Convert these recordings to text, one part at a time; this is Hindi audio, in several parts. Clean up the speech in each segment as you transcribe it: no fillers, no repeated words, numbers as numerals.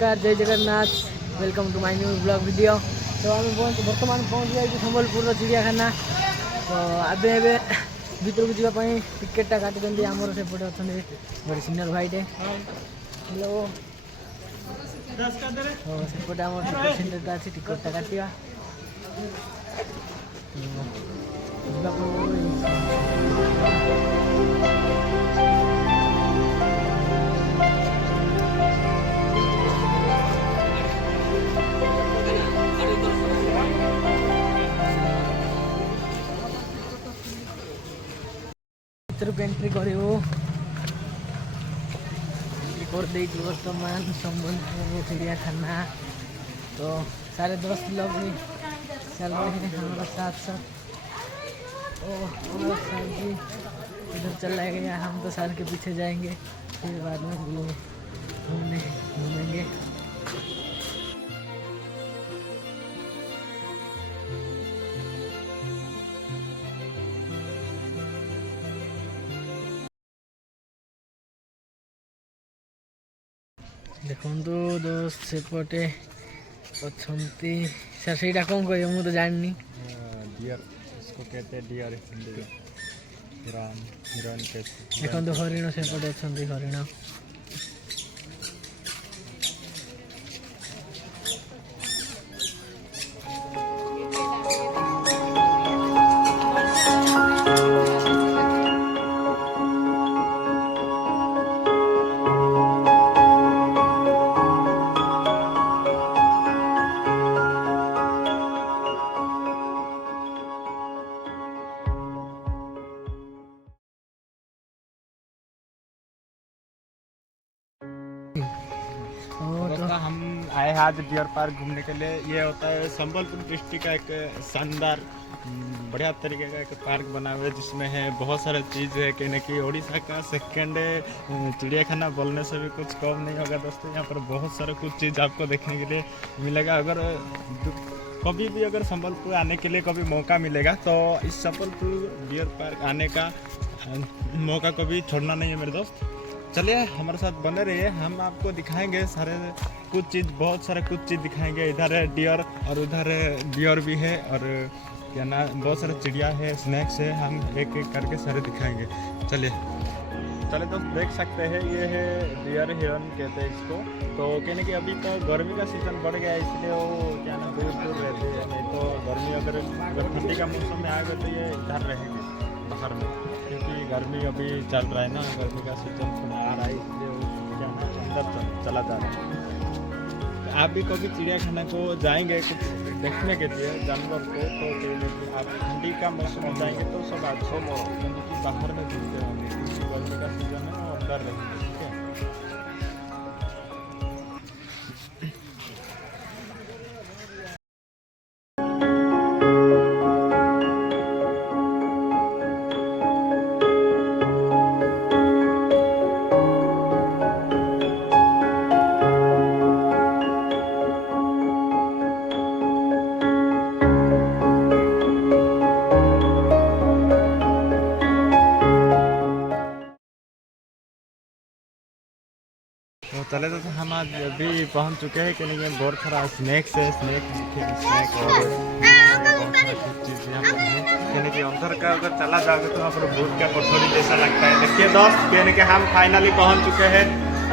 नमस्कार जय Jagannath welcome to my new blog video. तो आम बर्तमान पहुँच जाए संबलपुर चिड़ियाखाना। तो आबे एबे भीतर को जावाई टिकेटा काटुँच आमर सेपटे अच्छा गोटे सिनियर भाईटे। हेलो सेपटे आम टिकेट सेंटर अच्छी टिकेटा काटा एंट्री कर बर्तमान संबलपुर चिड़ियाखाना। तो 10:30 लोग भी चल रहे हैं हमारा साथ साथ। ओ हमारा सर जी इधर चला गया, हम तो सर के पीछे जाएंगे, फिर बाद में घूमेंगे। देखो दोस्त सेपटे अच्छा सर से कौन कह मुझे तो जानी डियर इसको कहते हैं डियर हिरण कहते। देखो हरिण सेपटे अच्छा हरिण। तो हम आए हैं आज डियर पार्क घूमने के लिए। ये होता है संबलपुर डिस्ट्रिक्ट का एक शानदार बढ़िया तरीके का एक पार्क बना हुआ है, जिसमें है बहुत सारे चीज़ है। कहने की उड़ीसा का सेकंड चिड़ियाखाना बोलने से भी कुछ कम नहीं होगा दोस्तों। यहाँ पर बहुत सारा कुछ चीज़ आपको देखने के लिए मिलेगा। अगर कभी भी अगर संबलपुर आने के लिए कभी मौका मिलेगा तो इस संबलपुर डियर पार्क आने का मौका कभी छोड़ना नहीं है मेरे दोस्त। चलिए हमारे साथ बने रहिए, हम आपको दिखाएंगे सारे कुछ चीज़, बहुत सारे कुछ चीज़ दिखाएंगे। इधर है डियर और उधर डियर भी है और क्या ना बहुत सारे चिड़िया है, स्नैक्स है, हम एक एक करके सारे दिखाएंगे। चलिए दोस्त देख सकते हैं ये है डियर हिरन कहते हैं इसको। तो कहने की अभी तो गर्मी का सीज़न बढ़ गया है, इसलिए वो क्या ना दूर रहते हैं। नहीं तो गर्मी अगर ठंडी का मौसम में आएगा तो ये इधर रहेंगे बाहर में, क्योंकि गर्मी अभी चल रहा है ना, गर्मी का सीजन आ रहा है, इसलिए वो क्या ना अंदर चला जा रहा है। आप भी कभी चिड़ियाखाना को जाएंगे कुछ देखने के लिए जानवर को, तो आप ठंडी का मौसम में जाएंगे तो सब अच्छे क्योंकि बाहर में घूमते होंगे, क्योंकि गर्मी का सीजन है वो अंदर रहेंगे। ठीक है, तो चले तो हम आज अभी पहुंच चुके हैं कि नहीं। बहुत सारा स्नैक्स है, स्नैक और बहुत सारा कुछ चीज़ यहाँ पर है। कहने की अंदर का अगर चला जाओगे तो यहाँ पर भूत का कटोरी जैसा लगता है। देखिए दोस्त, कहने के हम फाइनली पहुंच चुके हैं,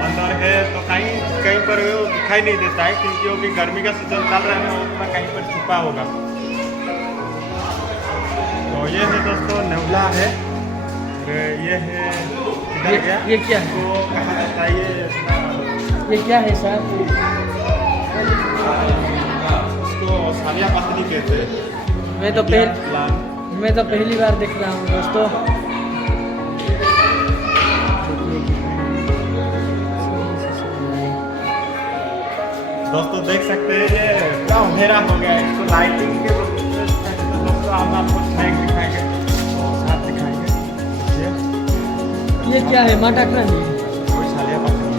अंदर है। तो कहीं पर वो दिखाई नहीं देता है, क्योंकि वो भी गर्मी का सीजन चल रहा है, वो उतना कहीं पर छुपा होगा। तो ये है दोस्तों नेवला है, ये है ये क्या है, तो कहाँ बताइए ये क्या है सर? इसको सालिया पत्नी कहते हैं। मैं तो पहली बार देख रहा हूँ दोस्तों। देख सकते हैं ये पूरा अंधेरा हो गया है, इसको लाइटिंग के दोस्तों हम आपको स्नैक दिखाएंगे, तो साथ दिखाएंगे। ये क्या है? माटा क्रंच कोई सालिया पत्नी है।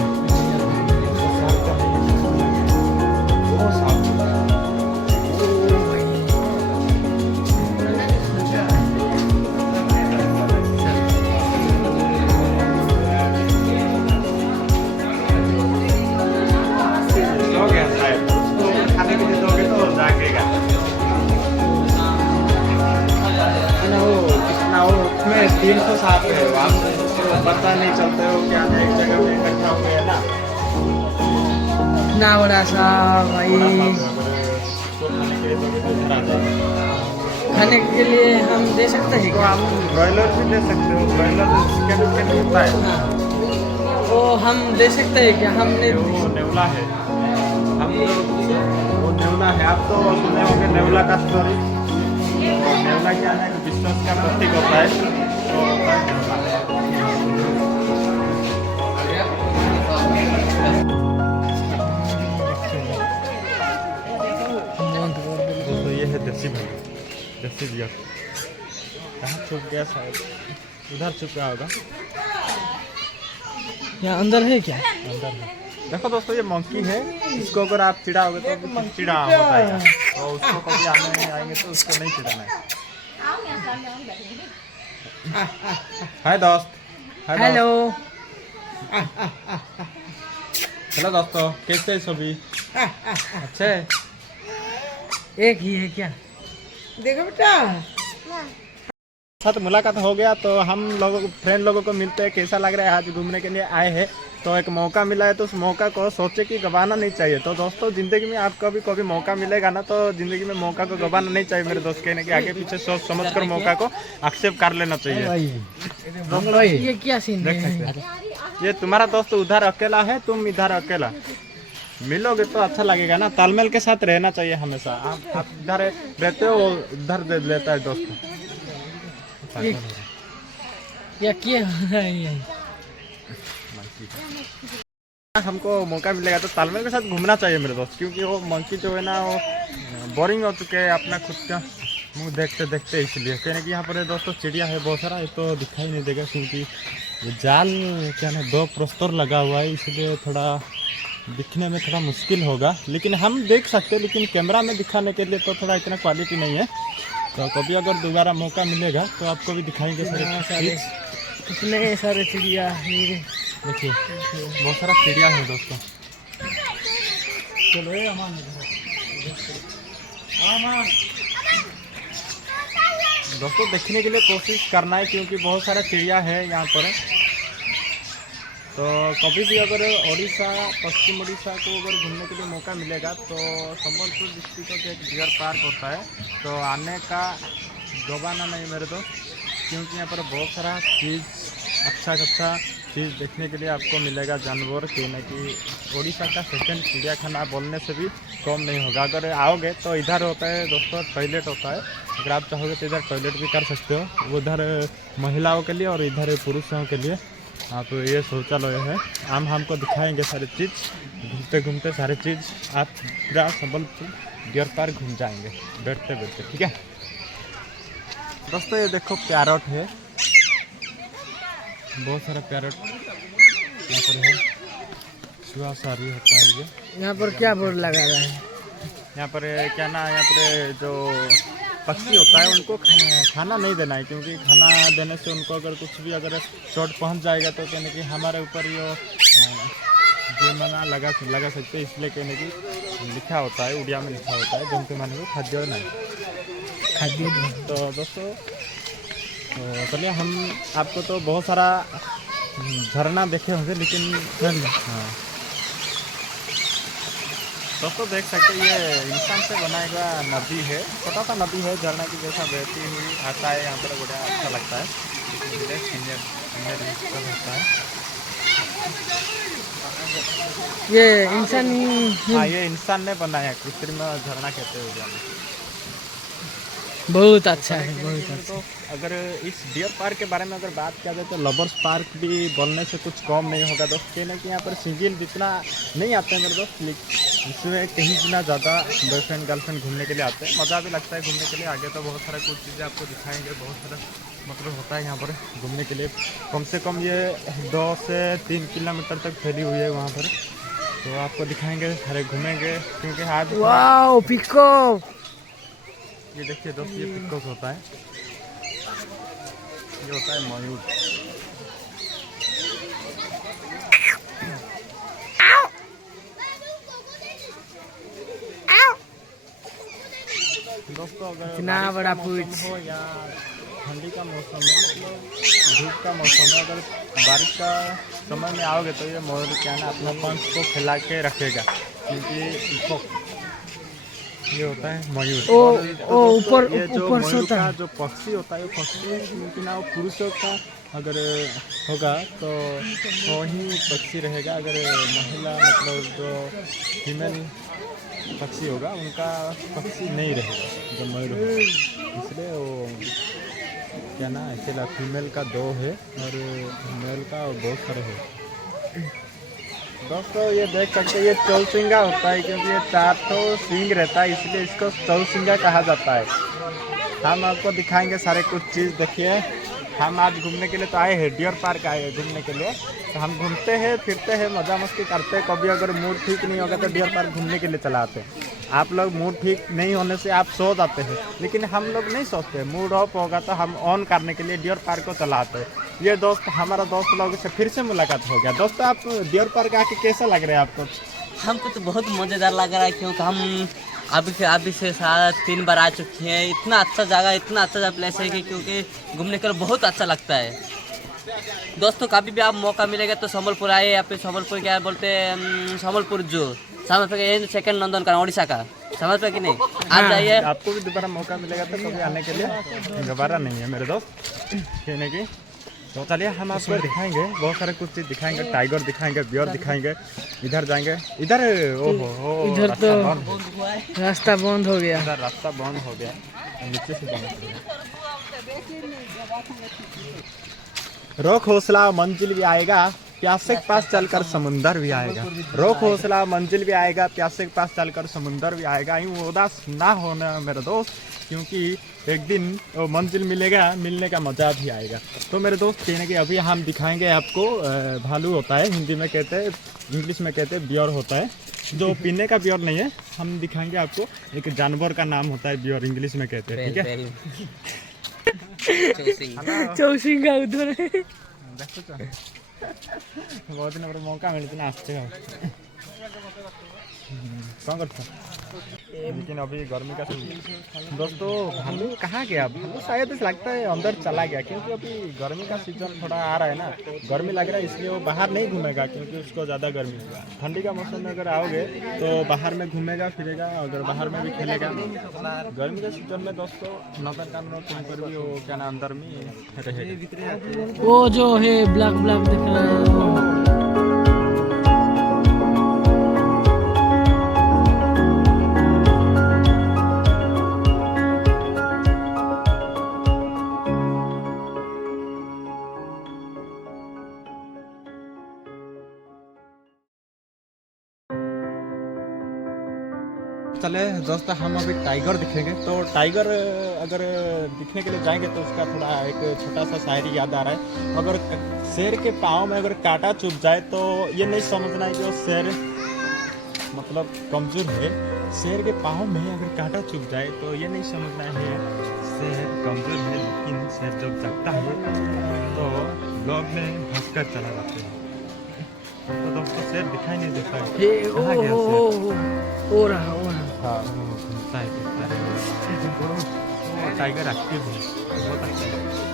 पे है, वहाँ पे पता नहीं चलता हो क्या एक जगह पे इकट्ठा हो गया ना। इतना बड़ा सा भाई, तो खाने के लिए तो इधर आ जाएगा। खाने के लिए हम दे सकते हैं तो क्या? हम ब्रॉयलर भी दे सकते हो, ब्रॉयलर चिकन विकन होता है। हाँ, वो हम दे सकते हैं क्या? हमने वो नेवला है, हम लोग वो नेवला है। आप तो सुने होंगे नेवला का स्टोरी। तो नेवला क्या है, विश्वास का प्रतीक होता है। तो होता है नेवला। दोस्तों ये है देसी भाई, देसी बियर। कहाँ छुप गया, शायद उधर छुप गया होगा। यहाँ अंदर है क्या? अंदर है। देखो दोस्तों ये मंकी है, इसको अगर आप चिढ़ाओगे तो चिड़ा होता है, तो उसको कभी आने आएंगे तो उसको नहीं चिढ़ाना है। हाय दोस्त, हाय हेलो। हेलो दोस्तों, कैसे है सभी? अच्छे है? एक ही है क्या? देखो बेटा, साथ मुलाकात हो गया तो हम लोगों को, फ्रेंड लोगों को मिलते हैं। कैसा लग रहा है? आज घूमने के लिए आए हैं तो एक मौका मिला है, तो उस मौका को सोचे कि गंवाना नहीं चाहिए। तो दोस्तों ज़िंदगी में आपको भी कभी मौका मिलेगा ना, तो ज़िंदगी में मौका को गंवाना नहीं चाहिए मेरे दोस्त। कहने के आगे पीछे सोच समझ कर मौका को एक्सेप्ट कर लेना चाहिए। ये क्या सीन देख है? सकते हैं, ये तुम्हारा दोस्त उधर अकेला है, तुम इधर अकेला। मिलोगे तो अच्छा लगेगा ना, तालमेल के साथ रहना चाहिए हमेशा। आप इधर रहते हो, उधर दे लेता है दोस्त। या क्या है ये? हमको मौका मिलेगा तो तालमेल के साथ घूमना चाहिए मेरे दोस्त, क्योंकि वो मंकी जो है ना, वो बोरिंग हो चुके हैं अपना खुद का मुंह देखते देखते। इसलिए कहने कि यहाँ पर दोस्तों चिड़िया है बहुत सारा, ये तो दिखाई नहीं देगा क्योंकि ये जाल क्या ना 2 प्रस्तर लगा हुआ है, इसलिए थोड़ा दिखने में थोड़ा मुश्किल होगा। लेकिन हम देख सकते हैं, लेकिन कैमरा में दिखाने के लिए तो थोड़ा इतना क्वालिटी नहीं है। तो कभी अगर दोबारा मौका मिलेगा तो आपको भी दिखाएंगे सारे। कितने सारे चिड़िया है, देखिए बहुत सारा चिड़िया है दोस्तों। चलो ये अमान दोस्तों देखने के लिए कोशिश करना है, क्योंकि बहुत सारा चिड़िया है यहाँ पर। तो कभी भी अगर उड़ीसा, पश्चिम उड़ीसा को अगर घूमने के लिए मौका मिलेगा तो संबलपुर डिस्ट्रिक्ट का एक डियर पार्क होता है, तो आने का गवाना नहीं मेरे दोस्त, क्योंकि यहाँ पर बहुत सारा चीज़, अच्छा चीज़ देखने के लिए आपको मिलेगा। जानवर कहने की उड़ीसा का सेकंड चिड़ियाखाना बोलने से भी कम नहीं होगा। अगर आओगे तो इधर होता है दोस्तों टॉयलेट होता है, अगर आप चाहोगे तो इधर टॉयलेट भी कर सकते हो। उधर महिलाओं के लिए और इधर पुरुषों के लिए आप ये शौचालय है। हमको दिखाएंगे सारी चीज़, घूमते घूमते सारी चीज़ आप पूरा संबलपुर डियर पार्क घूम जाएंगे बैठते बैठते, ठीक है दोस्तों। ये देखो पैरट है, बहुत सारा पैरट यहाँ पर है, सुहासारी होता है ये। यहाँ पर क्या बोर्ड लगा रहा है? यहाँ पर क्या ना, यहाँ पर जो पक्षी होता है उनको खाना नहीं देना है, क्योंकि खाना देने से उनको अगर कुछ भी अगर चोट पहुंच जाएगा तो कहने की हमारे ऊपर ये जुर्माना लगा सकते हैं। इसलिए कहने की लिखा होता है, उड़िया में लिखा होता है जंतु मान को खाद्य नहीं खाद्य। तो दोस्तों चलिए, हम आपको तो बहुत सारा झरना देखे होंगे, लेकिन हाँ दोस्तों देख सकते हैं ये इंसान से बनाया गया नदी है, छोटा सा नदी है, झरना की जैसा बहती हुई आता है यहाँ पर, बड़ा अच्छा लगता है। होता है ये इंसान, हाँ ये इंसान ने बनाया, कृत्रिम झरना कहते हैं। बहुत अच्छा है, बहुत अच्छा। तो अगर इस डियर पार्क के बारे में अगर बात किया जाए तो लवर्स पार्क भी बोलने से कुछ कम नहीं होगा दोस्त। कहने कि यहाँ पर सिंगल जितना नहीं आते हैं मेरे दोस्त, इसमें कहीं जितना ज़्यादा बॉयफ्रेंड गर्लफ्रेंड घूमने के लिए आते हैं। मज़ा भी लगता है घूमने के लिए। आगे तो बहुत सारा कुछ चीज़ें आपको दिखाएंगे, बहुत सारा मतलब होता है यहाँ पर घूमने के लिए। कम से कम ये 2 से 3 किलोमीटर तक फैली हुई है वहाँ पर, तो आपको दिखाएंगे, सारे घूमेंगे। क्योंकि आज वाओ पिकॉक, ये देखिए दोस्त, ये पिकॉक होता है, ये होता है मयूर। दोस्तों अगर इतना बड़ा पूछ हो या ठंडी का मौसम है, मतलब धूप का मौसम है। अगर बारिश का समय में आओगे तो ये मोर क्या ना अपना पंख को फैला के रखेगा, क्योंकि ये होता है मयूर। ओ और ओ दोस्तों, ऊपर ये जो ऊपर से मयूर होता का है। जो पक्षी होता है, वो पक्षी क्योंकि ना वो पुरुषों का अगर होगा तो वही पक्षी रहेगा। अगर महिला मतलब जो फीमेल पक्षी होगा उनका पक्षी नहीं रहेगा जो मयूर होगा। इसलिए वो क्या ना अकेला फीमेल का 2 है और मेल का बहुत सारे है। दोस्तों ये देख सकते हैं, ये चौसिंगा होता है, क्योंकि ये 4 तो सींग रहता है, इसलिए इसको चौसिंगा कहा जाता है। हम आपको दिखाएंगे सारे कुछ चीज़। देखिए, हम आज घूमने के लिए तो आए हैं, डियर पार्क आए हैं घूमने के लिए। तो हम घूमते हैं, फिरते हैं, मज़ा मस्ती करते हैं। कभी अगर मूड ठीक नहीं होगा तो डियर पार्क घूमने के लिए चला आते हैं। आप लोग मूड ठीक नहीं होने से आप सो जाते हैं, लेकिन हम लोग नहीं सोते। मूड ऑफ होगा तो हम ऑन करने के लिए डियर पार्क को चलाते हैं। ये दोस्त हमारा दोस्त लोगों से फिर से मुलाकात हो गया। दोस्तों, आप डियर पार्क आके कैसा लग रहा है आपको? हमको तो बहुत मज़ेदार लग रहा है, क्योंकि हम अभी से सारा 3 बार आ चुके हैं। इतना अच्छा जगह, इतना अच्छा प्लेस है कि क्योंकि घूमने के लिए बहुत अच्छा लगता है। दोस्तों, कभी भी आप मौका मिलेगा तो संबलपुर आए, या फिर संबलपुर क्या बोलते हैं, संबलपुर जो समझ पे सेकंड नंदन का उड़ीसा का, समझ पे कि नहीं, आप जाइए। आपको भी दोबारा मौका मिलेगा तो कभी आने के लिए दोबारा नहीं है मेरे दोस्त कहने की। तो चलिए हम आपको दिखाएंगे, बहुत सारे कुछ चीज़ दिखाएंगे। टाइगर दिखाएंगे, बियर दिखाएंगे। इधर जाएंगे, इधर ओहो इधर तो रास्ता बंद हो गया। इधर रास्ता बंद हो गया, नीचे से जाना पड़ेगा। रोक हौसला मंजिल भी आएगा, प्यासे के पास चलकर समुंदर भी आएगा। रोक हौसला मंजिल भी आएगा, प्यासे के पास चलकर समुंदर भी आएगा। यूँ उदास ना होना मेरे दोस्त, क्योंकि एक दिन वो मंजिल मिलेगा, मिलने का मज़ा भी आएगा। तो मेरे दोस्त कहने कि अभी हम दिखाएंगे आपको भालू होता है, हिंदी में कहते हैं, इंग्लिश में कहते हैं बियर होता है, जो पीने का बियर नहीं है। हम दिखाएंगे आपको, एक जानवर का नाम होता है बियर, इंग्लिश में कहते हैं, ठीक है। चौसिंगा उधर है। बहुत दिन पर मौका मिलता ना आसते कौन करता, लेकिन अभी गर्मी का दोस्तों भालू कहाँ गया? भालू शायद लगता है अंदर चला गया, क्योंकि अभी गर्मी का सीजन थोड़ा आ रहा है ना, गर्मी लग रहा है, इसलिए वो बाहर नहीं घूमेगा, क्योंकि उसको ज़्यादा गर्मी होगा। ठंडी का मौसम में अगर आओगे तो बाहर में घूमेगा फिरेगा, अगर बाहर में भी खेलेगा। गर्मी के सीजन में दोस्तों नंदन कानून पर भी वो क्या ना अंदर में रहेगा। वो जो है ब्लैक ब्लैक दिख रहा है। चले दोस्तों, हम अभी टाइगर दिखेंगे। तो टाइगर अगर दिखने के लिए जाएंगे तो उसका थोड़ा एक छोटा सा शायरी याद आ रहा है। अगर शेर के पाँव में अगर कांटा चुभ जाए तो ये नहीं समझना है कि वो शेर मतलब कमज़ोर है। शेर के पाँव में अगर कांटा चुभ जाए तो ये नहीं समझना है शेर कमज़ोर है, लेकिन शेर जब जगता है तो लोग में हंसकर चला जाते हैं। तो दोस्तों शेर दिखाई नहीं देता है, कहाँ गया शेर? हो रहा हाँ, वो घूमता है, फिरता है। टाइगर एक्टिव है, बहुत अच्छा है।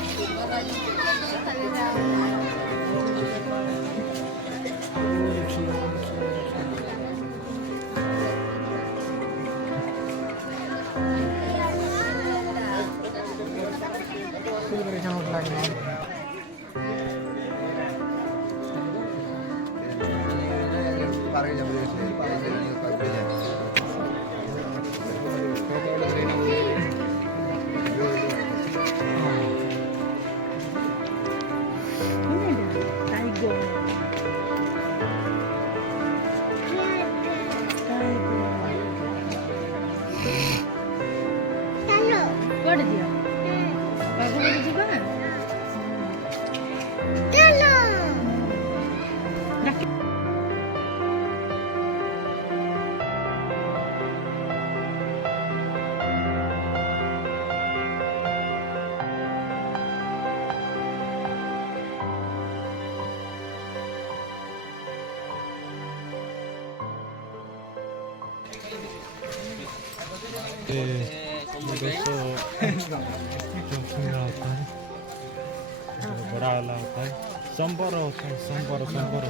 दोस्तों चौकिंगा होता है, जो बड़ा वाला होता है, संबर होता है, संबर।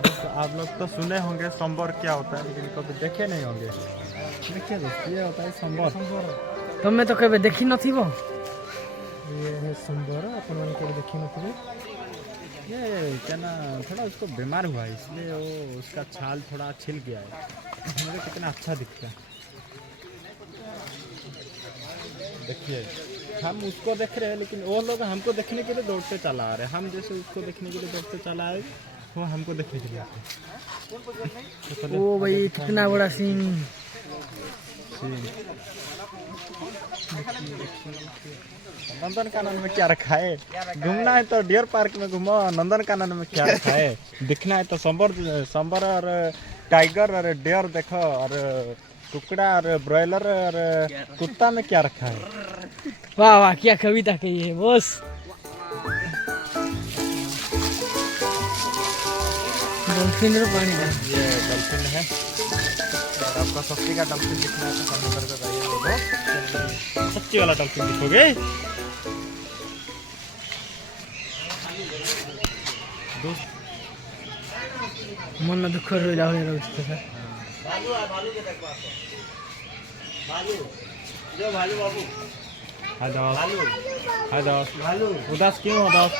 दोस्तों आप लोग तो सुने होंगे संबर क्या होता है, लेकिन कभी देखे नहीं होंगे। देखिए दोस्तों, ये होता है संबर। तुम्हें तो कभी देखी नथी वो ये है संबर, अपन मन को देखी नथिबे। ये क्या ना, थोड़ा उसको बीमार हुआ है, इसलिए वो उसका छाल थोड़ा छिल गया है। मुझे कितना अच्छा दिखता है। देखिए, हम उसको देख रहे हैं, लेकिन वो लोग हमको देखने के लिए दौड़ते चला आ रहे हैं। हम जैसे उसको देखने के लिए दौड़ते चला आए, वो हमको देखने के लिए आते हैं। ओ भाई कितना बड़ा सीन। नंदनकानन में क्या रखा है? घूमना है तो डियर पार्क में घूमो, नंदनकानन में क्या रखा है? दिखना है तो सांबर और टाइगर और डियर देखो, और कुकड़ा और ब्रॉयलर और कुत्ता में क्या रखा है? वाह वाह, क्या कविता कही है बॉस। डॉल्फिन और पानी का, ये डॉल्फिन है। और आपका सस्ती का डॉल्फिन दिखना है तो समुद्र का जाइए, सच्ची वाला डॉल्फिन दिखोगे। दोस्त मन में दुख रोला हो रहा है। हाय दोस्त, उदास क्यों हो दोस्त?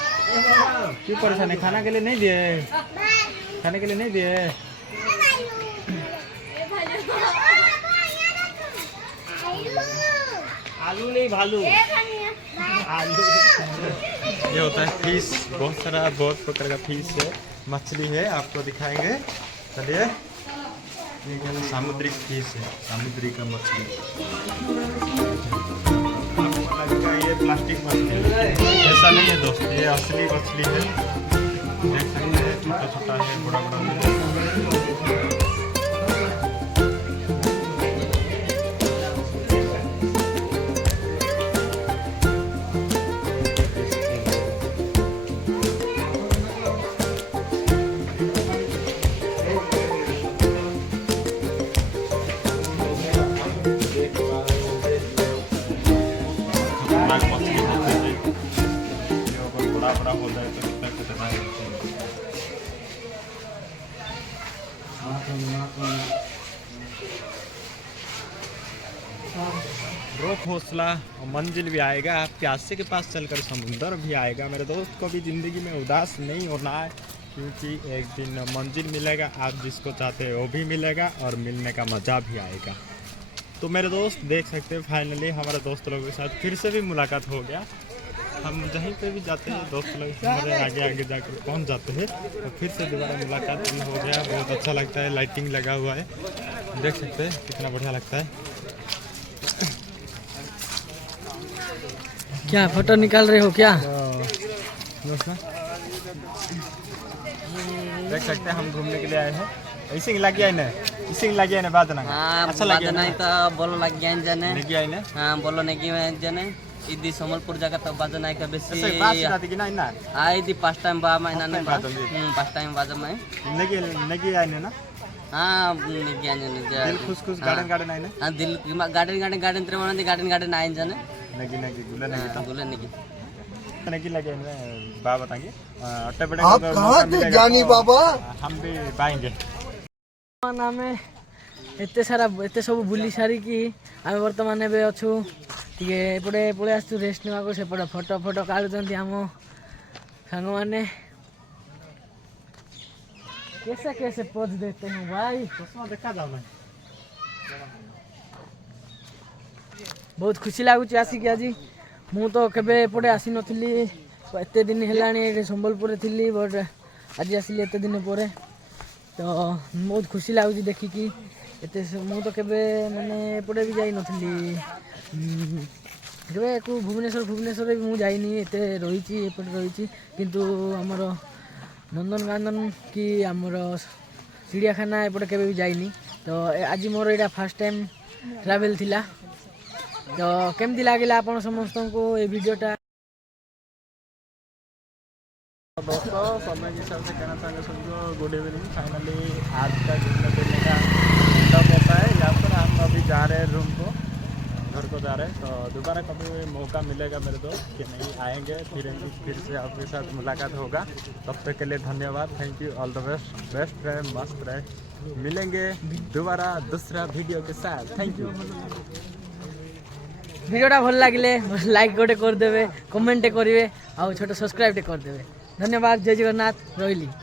क्यों परेशान है? खाना के लिए नहीं दिए? खाने के लिए नहीं दिए? आलू नहीं भालू। आलू। ये होता है फिश, बहुत प्रकार का फिश है, मछली है, आपको दिखाएंगे। चलिए, ये क्या है? सामुद्रिक फिश है, समुद्री का मछली। आपको लगेगा ये प्लास्टिक मछली है, ऐसा नहीं है दोस्त, ये असली मछली है। देख सकते हैं, छोटा छोटा है, बड़ा बड़ा है। बड़ा हो जाए तो कितना कितना है। रोक हौसला और मंजिल भी आएगा, प्यासे के पास चलकर समुंदर भी आएगा। मेरे दोस्त को भी ज़िंदगी में उदास नहीं होना है, क्योंकि एक दिन मंजिल मिलेगा, आप जिसको चाहते हैं वो भी मिलेगा, और मिलने का मज़ा भी आएगा। तो मेरे दोस्त देख सकते हैं, फाइनली हमारे दोस्त लोगों के साथ फिर से भी मुलाकात हो गया। हम जहीं पे भी जाते हैं, दोस्त लोग हमारे आगे आगे जाकर पहुंच जाते हैं, तो फिर से दोबारा मुलाकात हो गया। बहुत अच्छा लगता है, लाइटिंग लगा हुआ है, देख सकते हैं कितना बढ़िया लगता है। क्या फोटो निकाल रहे हो क्या? देख सकते हैं हम घूमने के लिए आए हैं। ऐसे लगी है ना, इसे लगी है ना, बात ना अच्छा लगे नहीं तो बोलो लग गया जाने। लगी है ना, हाँ बोलो नहीं जाने। इदी समलपुर जगह तो बाजा नहीं का बेसी ऐसे पास जाती कि ना ना आई दी पास टाइम बा मैं ना पास टाइम बाजा में लगी है ना। हाँ नहीं गया नहीं दिल खुश गार्डन गार्डन है ना। हाँ दिल गार्डन तेरे मन गार्डन आए जाने नगी गुला नहीं तो गुले नहीं नगी लगे ना। बा बताएंगे अट्टे बड़े आप कहाँ थे जानी बाबा? हम भी पाएंगे। आम एते सब बुली सारिकी आम बर्तमान एबे अच्छू टे एपटे पलि आसु रेस्ट नेवाक सेपटे फोटो फोटो काढ़ुचंती आम सांग मैंने। कैसे कैसे पोज देते हैं भाई, देखा जाओ ना। बहुत खुशी लगुच आसिक। आज मु तो केबे एपटे आसी नथिली, एते दिन हेलानी संबलपुर थी, बट आज आसिली एते दिन पर, तो बहुत खुशी लगुच देखिकी। एते मु तो केबे माने एपटे भी जाई नथिली, केबे को भुवनेश्वर भी मु जाइनी, एते रहिची एपटे रहिची, किंतु हमर नंदनकानन कि आमर चिड़ियाखाना एपटे केबे भी जाइनी। तो आज मोर एटा फर्स्ट टाइम ट्रैवल थिला। तो केमती लागला आपण समस्त को ए वीडियोटा? दोस्तों समय के हिसाब से कहना चाहेंगे सबको गुड इवनिंग। फाइनली आज का घूमने फिरने का होता है। यहाँ पर हम अभी जा रहे हैं रूम जा रहे हैं। तो दोबारा कभी मौका मिलेगा मेरे दोस्त कि नहीं आएंगे फिर से आपके साथ मुलाकात होगा। तब तक के लिए धन्यवाद, thank you, all the best रहे, मस्त रहे। मिलेंगे दोबारा दूसरा वीडियो के साथ, थैंक यू। ভিডিওটা ভাল লাগিলে লাইক গোটে করে দেবে, কমেন্টে করবে, আর ছোট সাবস্ক্রাইবটে করে দেবে। ধন্যবাদ, জয় জগন্নাথ, রইলি।